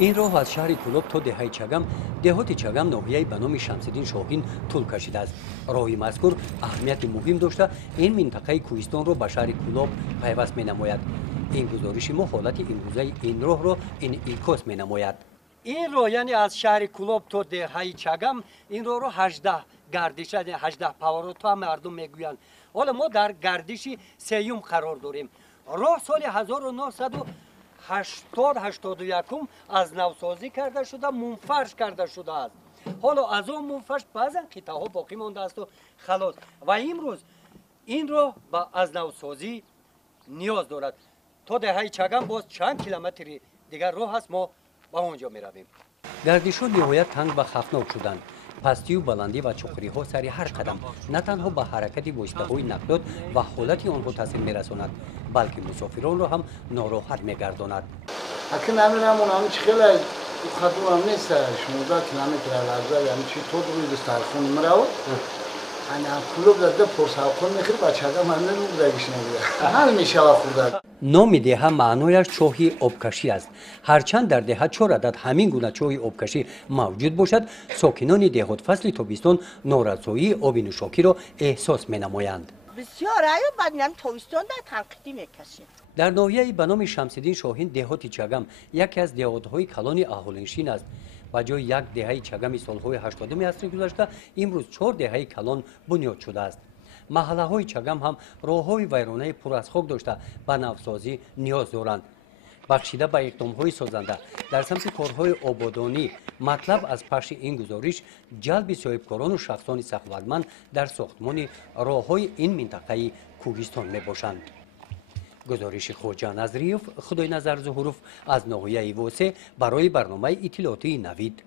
این راه از شهر کلوب تا دهه چگم دهات چگم ناحیه به نام شمس‌الدین شاهین طول کشیده است. راهی مذکور اهمیت مهم داشته این منطقه کوهستان را به شهر کلوب پیوست می‌نماید. این گزارش ما حالت امروزه این راه را انعکاس می‌نماید. این راه یعنی از شهر کلوب تا دهه چگم این راه را 18 گردش 18 پاورات هم مردم میگویند. حالا ما در گردش سیوم قرار داریم. راه سال 1980-81 از نوسازی کرده شده، منفرش کرده شده است. حالا از اون منفرش بعضا قطعه ها باقی مانده است و خلاص. و امروز این راه از نوسازی نیاز دارد. تا دهه چگم باز چند کیلومتر دیگر راه است، ما به اونجا می رویم. گردش‌ها نهایت تنگ و خطرناک شدند. پستی و بلندی و چقری ها سر هر قدم نه تنها به حرکت واسطه‌های نقلیات و حالت آنها تاثیر می‌رساند، بلکه مسافران را هم ناراحت می‌گرداند. اکنون همون خیلی خطور هم نیست، 16 کیلومتر از یعنی چی تو روی دسترخون مرا انا کلوب داده پرساکن میخیر بچه‌ها من نمی‌دونگیش نمی‌دونم حال میشه خورد. نام دهه معنایش چاهی آبکشی است. هرچند در دهه 4 عدد همین گونه چاهی آبکشی موجود باشد، ساکنان دهات فصل تابستان نارسایی آب نوشاکی را احساس می‌نمایند. بسیار ایو بعد تابستان در تنقیدی میکشیم. در ناحیه به نام شمس‌الدین شاهین دهات چگم یکی از دهات‌های کلان اهالینشین است. با جای یک دهه چگم سال‌های 80 عصر گذشته امروز 4 دهه کلان بنیاد شده است. محله‌های چگم هم راه‌های ویرانه پر از خاک داشته به نوسازی نیاز دارند. بخشیده به اقدام‌های سازنده در سمت کارهای آبادانی، مطلب از پخش این گزارش جلب صاحبکاران و شخصان سخاوتمند در ساختمان راه‌های این منطقه کوهستان میباشند. گزارش خواجه نظریف خدای نظر ظهوروف از ناحیه واسه برای برنامه اطلاعاتی نوید.